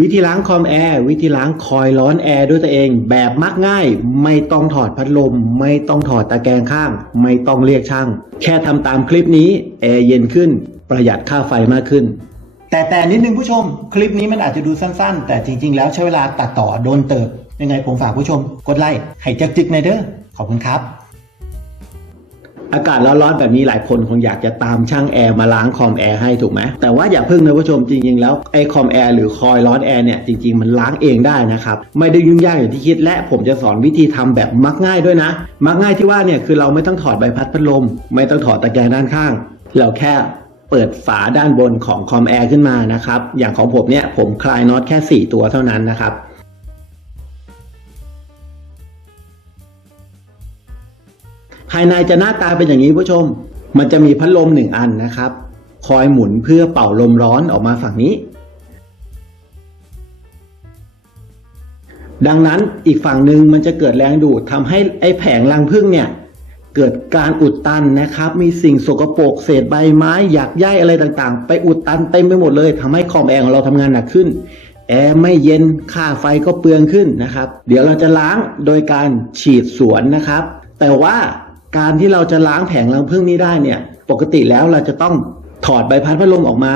วิธีล้างคอมแอร์วิธีล้างคอยล์ร้อนแอร์ด้วยตัวเอง แบบมักง่าย ไม่ต้องถอดพัดลม ไม่ต้องถอดตะแกรงข้าง ไม่ต้องเรียกช่าง แค่ทำตามคลิปนี้แอร์เย็นขึ้น ประหยัดค่าไฟมากขึ้น แต่แต่นิดนึงผู้ชม คลิปนี้มันอาจจะดูสั้นๆ แต่จริง ๆ แล้วใช้เวลาตัดต่อโดนเติบยังไงผมฝากผู้ชม กดไลค์ให้จักจิกในเด้อขอบคุณครับ อากาศร้อนๆแบบนี้หลายคนคงอยากจะตามช่างแอร์มาล้างคอมแอร์ให้ถูกไหมแต่ว่าอย่าเพิ่งนะผู้ชมจริงๆแล้วไอ้คอมแอร์หรือคอยล์ร้อนแอร์เนี่ยจริงๆมันล้างเองได้นะครับไม่ได้ยุ่งยากอย่างที่คิด และผมจะสอนวิธีทำแบบมักง่ายด้วยนะ มักง่ายที่ว่าเนี่ยคือเราไม่ต้องถอดใบพัดพัดลม ไม่ต้องถอดตะแกรงด้านข้าง เราแค่เปิดฝาด้านบนของคอมแอร์ขึ้นมานะครับอย่างของผมเนี่ยผมคลายน็อตแค่ 4 ตัวเท่านั้นนะครับ ภายในจะหน้าตาเป็นอย่างนี้ผู้ชม มันจะมีพัดลมหนึ่งอันนะครับ คอยหมุนเพื่อเป่าลมร้อนออกมาฝั่งนี้ ดังนั้นอีกฝั่งหนึ่งมันจะเกิดแรงดูดทำให้ไอ้แผงรังผึ้งเนี่ยเกิดการอุดตันนะครับ มีสิ่งสกปรกเศษใบไม้หยักใยอะไรต่างๆ ไปอุดตันเต็มไปหมดเลยทำให้คอมแอร์ของเราทำงานหนักขึ้นแอร์ไม่เย็นค่าไฟก็เปลืองขึ้นนะครับ เดี๋ยวเราจะล้างโดยการฉีดสวนนะครับ แต่ว่า การที่เราจะล้างแผงรังผึ้งนี้ได้เนี่ย ปกติแล้วเราจะต้องถอดใบพัดพัดลมออกมา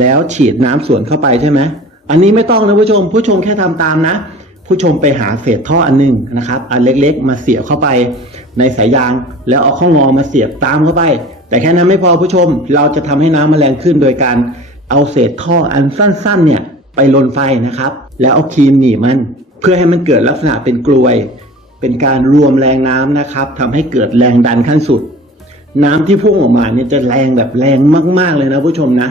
แล้วฉีดน้ำสวนเข้าไปใช่ไหมอันนี้ไม่ต้องนะผู้ชม ผู้ชมแค่ทำตามนะ ผู้ชมไปหาเศษท่ออันหนึงนะครับ อันเล็กๆ มาเสียบเข้าไปในสายยาง แล้วเอาข้องงอมาเสียบตามเข้าไป แต่แค่นั้นไม่พอผู้ชม เราจะทำให้น้ำมันแรงขึ้นโดยการเอาเศษท่ออันสั้นๆ เนี่ยไปลนไฟนะครับ แล้วเอาครีมหนีมัน เพื่อให้มันเกิดลักษณะเป็นกลวย เป็นการรวมแรงน้ำนะครับทำให้เกิดแรงดันขั้นสุด น้ำที่พุ่งออกมาเนี่ยจะแรงแบบแรงมากๆเลยนะผู้ชมนะ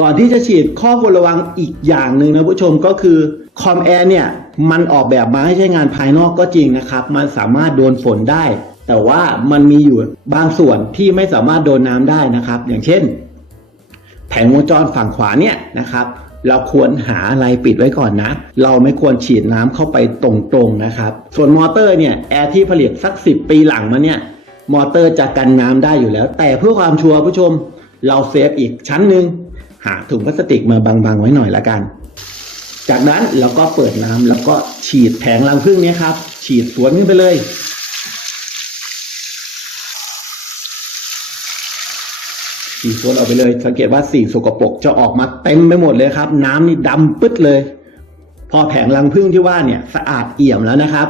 ก่อนที่จะฉีดข้อควรระวังอีกอย่างหนึ่งนะผู้ชมก็คือคอมแอร์เนี่ยมันออกแบบมาให้ใช้งานภายนอกก็จริงนะครับ มันสามารถโดนฝนได้ แต่ว่ามันมีอยู่บางส่วนที่ไม่สามารถโดนน้ำได้นะครับ อย่างเช่น แผงวงจรฝั่งขวาเนี่ยนะครับ เราควรหาอะไรปิดไว้ก่อนนะ เราไม่ควรฉีดน้ำเข้าไปตรงๆนะครับ ส่วนมอเตอร์เนี่ยแอร์ที่ผลิตสัก 10 ปีหลังมาเนี่ยมอเตอร์จะกันน้ำได้อยู่แล้ว แต่เพื่อความชัวร์ผู้ชมเราเซฟอีกชั้นหนึ่งหาถุงพลาสติกมาบังๆไว้หน่อยละกัน จากนั้นเราก็เปิดน้ำแล้วก็ฉีดแผงรังผึ้งเนี้ครับฉีดสวนขึ้นไปเลย ฉีดสวนออกไปเลย สังเกตว่าสิ่งสกปรกจะออกมาเต็มไปหมดเลยครับ น้ำนี่ดำปึ๊ดเลย พอแผงรังผึ้งที่ว่าเนี่ยสะอาดเอี่ยมแล้วนะครับ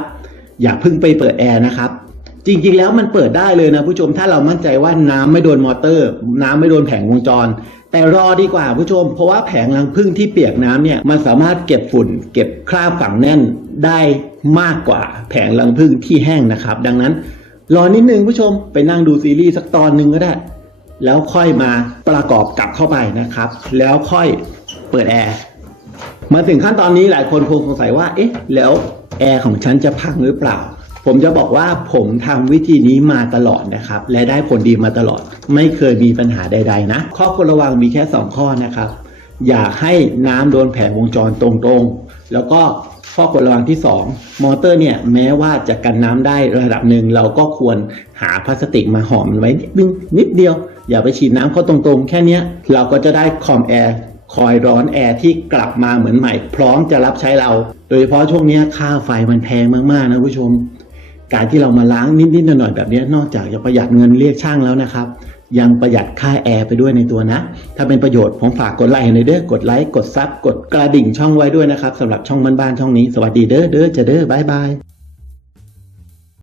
อย่าพึ่งไปเปิดแอร์นะครับ จริงๆแล้วมันเปิดได้เลยนะผู้ชมถ้าเรามั่นใจว่าน้ำไม่โดนมอเตอร์ น้ำไม่โดนแผงวงจร แต่รอดีกว่าผู้ชม เพราะว่าแผงรังผึ้งที่เปียกน้ำเนี่ยมันสามารถเก็บฝุ่น เก็บคราบฝังแน่นได้มากกว่าแผงรังผึ้งที่แห้งนะครับ ดังนั้น รอนิดนึงผู้ชมไปนั่งดูซีรีส์สักตอนหนึ่งก็ได้ แล้วค่อยมาประกอบกลับเข้าไปนะครับ แล้วค่อยเปิดแอร์มาถึงขั้นตอนนี้หลายคนคงสงสัยว่า เอ๊ะ แล้วแอร์ของฉันจะพังหรือเปล่า ผมจะบอกว่าผมทำวิธีนี้มาตลอดนะครับ และได้ผลดีมาตลอด ไม่เคยมีปัญหาใด ๆ นะ ข้อควรระวังมีแค่ 2 ข้อนะครับ อย่าให้น้ำโดนแผงวงจรตรงๆ แล้วก็ ข้อควรระวังที่ 2 มอเตอร์เนี่ยแม้ว่าจะกันน้ำได้ระดับหนึ่งเราก็ควรหาพลาสติกมาห่อมันไว้นิดนึงนิดเดียว อย่าไปฉีดน้ำเข้าตรงๆ แค่เนี้ยเราก็จะได้คอมแอร์คอยร้อนแอร์ที่กลับมาเหมือนใหม่ พร้อมจะรับใช้เรา โดยเฉพาะช่วงนี้ค่าไฟมันแพงมากๆนะผู้ชม การที่เรามาล้างนิดๆหน่อยๆแบบนี้นอกจากจะประหยัดเงินเรียกช่างแล้วนะครับ ยังประหยัดค่าแอร์ไปด้วยในตัวนะ ถ้าเป็นประโยชน์ผมฝากกดไลค์ในเด้อกดไลค์กดซับกดกระดิ่งช่องไว้ด้วยนะครับสำหรับช่องบ้านๆช่องนี้สวัสดีเด้อเด้อจะเด้อบายบาย